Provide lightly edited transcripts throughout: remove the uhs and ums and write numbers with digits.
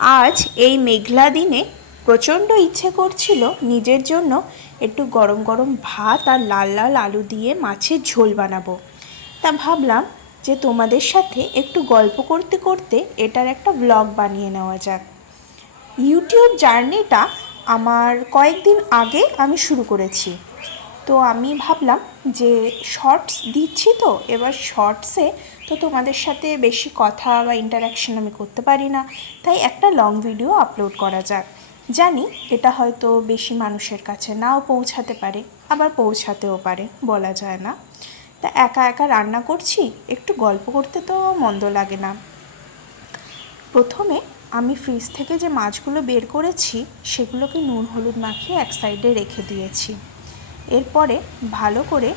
আজ এই মেঘলা দিনে প্রচণ্ড ইচ্ছে করছিল নিজের জন্য একটু গরম গরম ভাত আর লাল লাল আলু দিয়ে মাছের ঝোল বানাবো। তা ভাবলাম যে তোমাদের সাথে একটু গল্প করতে করতে এটার একটা ব্লগ বানিয়ে নেওয়া যাক। ইউটিউব জার্নিটা আমার কয়েকদিন আগে আমি শুরু করেছি, তো আমি ভাবলাম যে শর্টস দিচ্ছি, তো এবার শর্টসে তো তোমাদের সাথে বেশি কথা বা ইন্টারাকশন আমি করতে পারি না, তাই একটা লং ভিডিও আপলোড করা যাক। জানি এটা হয়তো বেশি মানুষের কাছে নাও পৌঁছাতে পারে, আবার পৌঁছাতেও পারে, বলা যায় না। তা একা একা রান্না করছি, একটু গল্প করতে তো মন্দ লাগে না। প্রথমে আমি ফ্রিজ থেকে যে মাছগুলো বের করেছি সেগুলোকে নুন হলুদ মাখিয়ে এক সাইডে রেখে দিয়েছি। এরপরে ভালো করে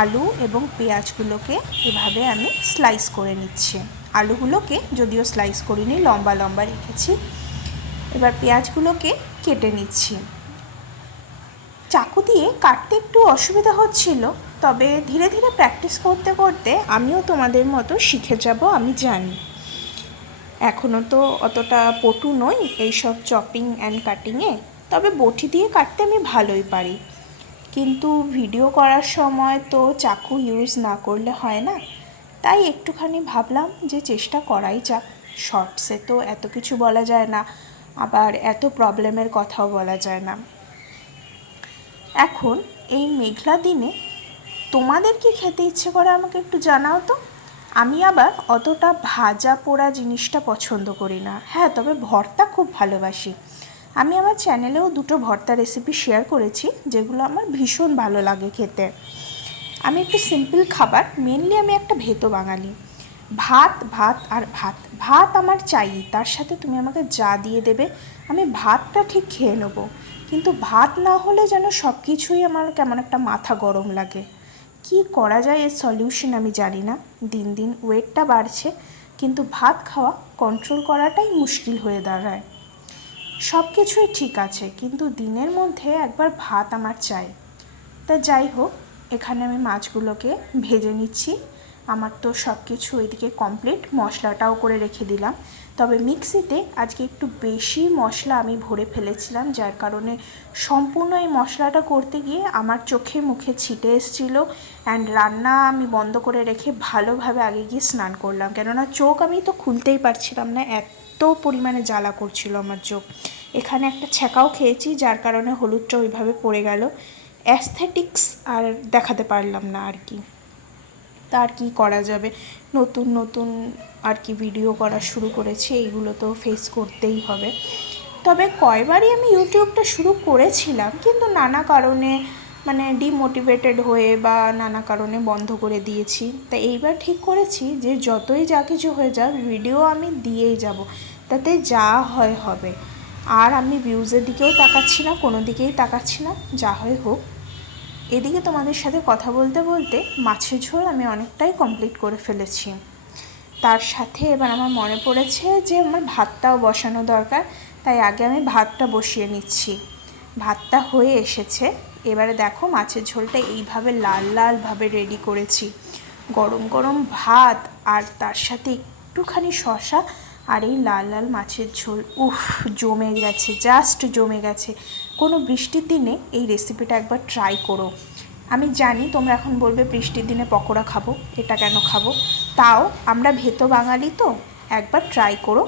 আলু এবং পেঁয়াজগুলোকে এভাবে আমি স্লাইস করে নিচ্ছি। আলুগুলোকে যদিও স্লাইস করিনি, লম্বা লম্বা রেখেছি। এবার পেঁয়াজগুলোকে কেটে নিচ্ছি। চাকু দিয়ে কাটতে একটু অসুবিধা হচ্ছিল, তবে ধীরে ধীরে প্র্যাকটিস করতে করতে আমিও তোমাদের মতো শিখে যাব, আমি জানি। এখনও তো অতটা পটু নই এইসব চপিং অ্যান্ড কাটিংয়ে, তবে বটি দিয়ে কাটতে আমি ভালোই পারি। কিন্তু ভিডিও করার সময় তো চাকু ইউজ না করলে হয় না, তাই একটুখানি ভাবলাম যে চেষ্টা করাই যাক। শর্টসে তো এত কিছু বলা যায় না, আবার এত প্রবলেমের কথাও বলা যায় না। এখন এই মেঘলা দিনে তোমাদের কি খেতে ইচ্ছে করে আমাকে একটু জানাও তো। আমি আবার অতটা ভাজা পোড়া জিনিসটা পছন্দ করি না। হ্যাঁ, তবে ভর্তা খুব ভালোবাসি। আমি আমার চ্যানেলেও দুটো ভর্তা রেসিপি শেয়ার করেছি, যেগুলো আমার ভীষণ ভালো লাগে খেতে। আমি একটু সিম্পল খাবার, মেনলি আমি একটা ভেতো বাঙালি। ভাত ভাত আর ভাত ভাত আমার চাই, তার সাথে তুমি আমাকে যা দিয়ে দেবে আমি ভাতটা ঠিক খেয়ে নেবো। কিন্তু ভাত না হলে যেন সব কিছুই আমার কেমন একটা মাথা গরম লাগে। কি করা যায় এর সলিউশন আমি জানি না। দিন দিন ওয়েটটা বাড়ছে, কিন্তু ভাত খাওয়া কন্ট্রোল করাটাই মুশকিল হয়ে দাঁড়ায়। সব কিছুই ঠিক আছে, কিন্তু দিনের মধ্যে একবার ভাত আমার চাই। তা যাই হোক, এখানে আমি মাছগুলোকে ভেজে নিচ্ছি। আমার তো সব কিছু ওইদিকে কমপ্লিট, মশলাটাও করে রেখে দিলাম। তবে মিক্সিতে আজকে একটু বেশি মশলা আমি ভরে ফেলেছিলাম, যার কারণে সম্পূর্ণ এই মশলাটা করতে গিয়ে আমার চোখে মুখে ছিটে এসেছিলো। অ্যান্ড রান্না আমি বন্ধ করে রেখে ভালোভাবে আগে গিয়ে স্নান করলাম, কেননা চোখ আমি তো খুলতেই পারছিলাম না, এত পরিমাণে জ্বালা করছিল আমার চোখ। এখানে একটা ছ্যাঁকাও খেয়েছি, যার কারণে হলুদটা ওইভাবে পড়ে গেল। অ্যাস্থেটিক্স আর দেখাতে পারলাম না আর কি। তা আর কি করা যাবে, নতুন নতুন আর কি ভিডিও করা শুরু করেছি, এইগুলো তো ফেস করতেই হবে। তবে কয়বারই আমি ইউটিউবটা শুরু করেছিলাম, কিন্তু নানা কারণে মানে ডিমোটিভেটেড হয়ে বা নানা কারণে বন্ধ করে দিয়েছি। তা এইবার ঠিক করেছি যে যতই যা কিছু হয়ে যাক ভিডিও আমি দিয়েই যাব, তাতে যা হয় হবে। আর আমি ভিউজের দিকেও তাকাচ্ছি না, কোনো দিকেই তাকাচ্ছি না, যা হয় হোক। এদিকে তোমাদের সাথে কথা বলতে বলতে মাছের ঝোল আমি অনেকটাই কমপ্লিট করে ফেলেছি। তার সাথে এবার আমার মনে পড়েছে যে আমার ভাতটাও বসানো দরকার, তাই আগে আমি ভাতটা বসিয়ে নিচ্ছি। ভাতটা হয়ে এসেছে, এবারে দেখো মাছের ঝোলটা এইভাবে লাল লালভাবে রেডি করেছি। গরম গরম ভাত আর তার সাথে একটুখানি শসা আর এই লাল লাল মাছের ঝোল, উফ, জমে গেছে, জাস্ট জমে গেছে। কোনো বৃষ্টির দিনে এই রেসিপিটা একবার ট্রাই করো। আমি জানি তোমরা এখন বলবে বৃষ্টির দিনে পকোড়া খাবো, এটা কেন খাবো, তাও আমরা ভেতো বাঙালি তো, একবার ট্রাই করো।